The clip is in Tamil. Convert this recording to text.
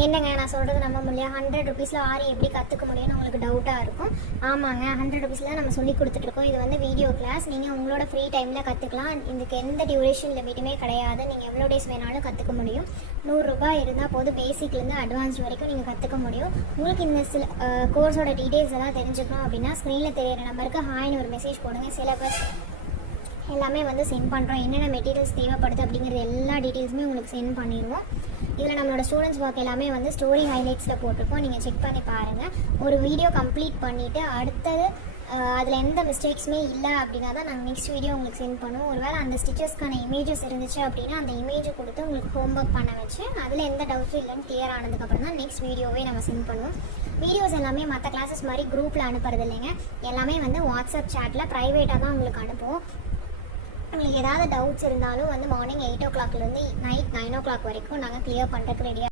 என்னங்க நான் சொல்கிறது நம்ப முடியல, 100 ருபீஸில் ஆரி எப்படி கற்றுக்க முடியும்னு உங்களுக்கு டவுட்டாக இருக்கும். ஆமாங்க, 100 ருபீஸில் நம்ம சொல்லி கொடுத்துட்ருக்கோம். இது வந்து வீடியோ கிளாஸ், நீங்கள் உங்களோட ஃப்ரீ டைமில் கற்றுக்கலாம். இதுக்கு எந்த டியூரேஷன் லிமிட்டுமே கிடையாது. நீங்கள் எவ்வளோ டேஸ் வேணாலும் கற்றுக்க முடியும். 100 ரூபாய் இருந்தால் போதும், பேசிக்லேருந்து அட்வான்ஸ் வரைக்கும் நீங்கள் கற்றுக்க முடியும். உங்களுக்கு இந்த சில கோர்ஸோட டீட்டெயில்ஸ் எல்லாம் தெரிஞ்சுக்கணும் அப்படின்னா ஸ்க்ரீனில் தெரியிற நம்பருக்கு ஹாய்னு ஒரு மெசேஜ் போடுங்க. சிலபஸ் எல்லாமே வந்து சென்ட் பண்ணுறோம். என்னென்ன மெட்டீரியல்ஸ் தேவைப்படுது அப்படிங்கிறது எல்லா டீட்டெயில்ஸுமே உங்களுக்கு சென்ட் பண்ணிடுவோம். இதில் நம்மளோட ஸ்டூடெண்ட்ஸ் ஒர்க் எல்லாமே வந்து ஸ்டோரி ஹைலைட்ஸில் போட்டிருக்கோம். நீங்கள் செக் பண்ணி பாருங்கள். ஒரு வீடியோ கம்ப்ளீட் பண்ணிவிட்டு அடுத்தது அதில் எந்த மிஸ்டேக்ஸுமே இல்லை அப்படின்னா தான் நாங்கள் நெக்ஸ்ட் வீடியோ உங்களுக்கு சென்ட் பண்ணுவோம். ஒருவேளை அந்த ஸ்டிச்சஸ்க்கான இமேஜஸ் இருந்துச்சு அப்படின்னா அந்த இமேஜை கொடுத்து உங்களுக்கு ஹோம்ஒர்க் பண்ண வச்சு அதில் எந்த டவுட்ஸும் இல்லைன்னு கிளியர் ஆனதுக்கப்புறம் தான் நெக்ஸ்ட் வீடியோவே நம்ம சென்ட் பண்ணுவோம். வீடியோஸ் எல்லாமே மற்ற கிளாஸஸ் மாதிரி குரூப்பில் அனுப்புறது இல்லைங்க. எல்லாமே வந்து வாட்ஸ்அப் சேட்டில் ப்ரைவேட்டாக தான் உங்களுக்கு அனுப்புவோம். உங்களுக்கு ஏதாவது டவுட்ஸ் இருந்தாலும் வந்து மார்னிங் 8 o'clockலேருந்து நைட் 9 o'clock வரைக்கும் நாங்கள் கிளியர் பண்ணுறதுக்கு ரெடியாக